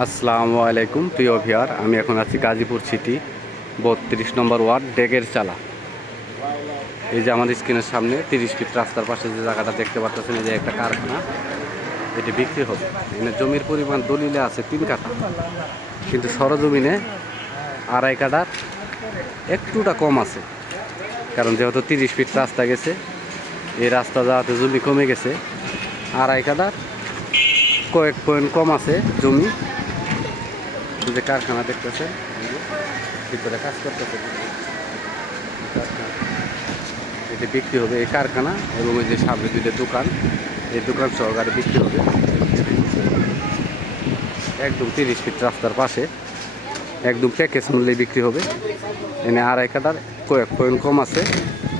আসসালামু আলাইকুম প্রিয় ভিউয়ার, আমি এখন আছি গাজীপুর সিটি 32 নম্বর ওয়ার্ড ডেগের চালা। এই যে আমাদের স্ক্রিনের সামনে 30 ফিট রাস্তার পাশে যে জায়গাটা দেখতে পাচ্ছেন, এই যে একটা কারখানা, এটি বিক্রি হবে। এখানে জমির পরিমাণ দলিলে আছে 3 কাঠা, কিন্তু সরজমিনে 2.5 কাঠার একটুটা কম আছে। কারণ যেহেতু 30 ফিট রাস্তা গেছে, এই রাস্তা যাওয়াতে জমি কমে গেছে, 2.5 কাঠার কয়েক পয়েন্ট কম আছে জমি। যে কারখানা দেখতেছে, ভিতরে কাজ করতেছে, এটি বিক্রি হবে এই কারখানা। এবং এই যে সামনে দুটো দোকান, এই দোকান সহকারে বিক্রি হবে একদম 30 ফিট রাস্তার পাশে, একদম প্যাকেজ মূল্যে বিক্রি হবে। এনে 2.5 কাঠার কয়েক পয়েন্ট কম আছে,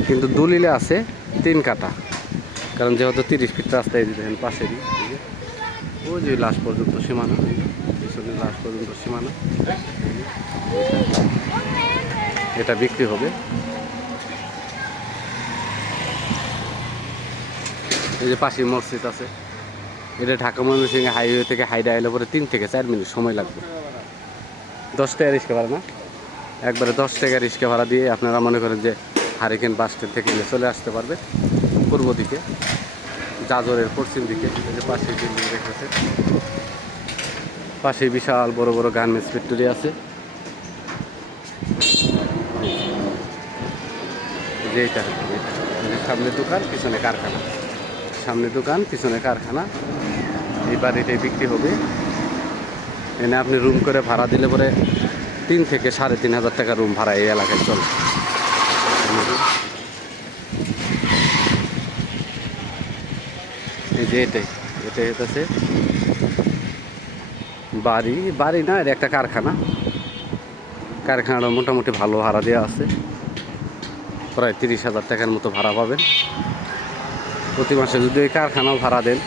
কিন্তু দলিলে আছে 3 কাঠা। কারণ যেহেতু 30 ফিট রাস্তায় দেখেন পাশেরই ওই যে লাস্ট পর্যন্ত সীমানা, পিছনে লাস্ট পর্যন্ত সীমানা, এটা বিক্রি হবে। এই যে পাশে মসজিদ আছে, এটা ঢাকা ময়মনসিংহ হাইওয়ে থেকে হাইডে আইলে পরে 3 থেকে 4 মিনিট সময় লাগবে। 10 টাকা রিক্সা ভাড়া না, একবারে 10 টাকা রিক্সা ভাড়া দিয়ে আপনারা মনে করেন যে হারিকেন বাস স্ট্যান্ড থেকে চলে আসতে পারবে পূর্ব দিকে, জাজরের পশ্চিম দিকে। এই যে পাশে বিল্ডিং দেখতেছে, পাশে বিশাল বড় বড় গার্মেন্টস ফ্যাক্টরি আছে। যে এইটা সামনে দোকান, পিছনে কারখানা, সামনে দোকান পিছনে কারখানা। এই বাড়িটাই বিক্রি হবে। এনে আপনি রুম করে ভাড়া দিলে পরে 3 থেকে 3,500 টাকা রুম ভাড়া এই এলাকায় চলে। এই যে এটাই হতেছে বাড়ি না, এটা একটা কারখানা। কারখানাটা মোটামুটি ভালো ভাড়া দেওয়া আছে, প্রায় 30,000 টাকার মতো ভাড়া পাবেন প্রতি মাসে। যদি এই কারখানাও ভাড়া দেন,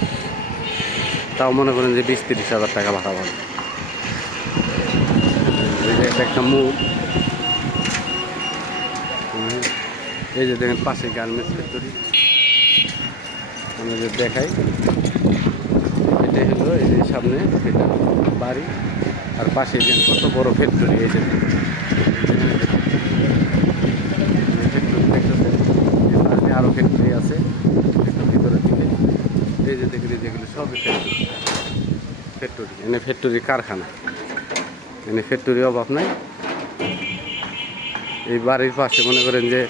তাও মনে করেন যে 20-30,000 টাকা ভাড়া পাবেন। এই যে একটা মোড়, এই যে দেখেন পাশে গার্মেন্টস ফ্যাক্টরি, আমি যে দেখাই, এটাই হলো এই যে সামনে এটা বাড়ি, আর পাশে যে কত বড় ফ্যাক্টরি। এই যে আরো ফ্যাক্টরি আছে ভিতরের দিকে। এই যে দেখি যেগুলো সবই ফ্যাক্টরি, এনে ফ্যাক্টরি কারখানা, এনে ফ্যাক্টরি অভাব নাই। এই বাড়ির পাশে মনে করেন যে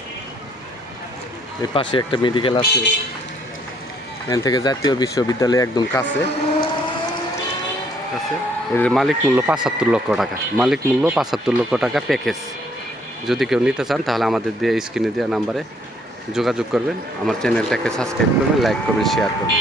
এই পাশে একটা মেডিকেল আছে, এখান থেকে জাতীয় বিশ্ববিদ্যালয় একদম কাছে। এর মালিক মূল্য 75 লক্ষ টাকা, মালিক মূল্য 75 লক্ষ টাকা প্যাকেজ। যদি কেউ নিতে চান তাহলে আমাদের দিয়ে স্ক্রিনে দেওয়া নাম্বারে যোগাযোগ করবেন। আমার চ্যানেলটাকে সাবস্ক্রাইব করবেন, লাইক করবেন, শেয়ার করবেন।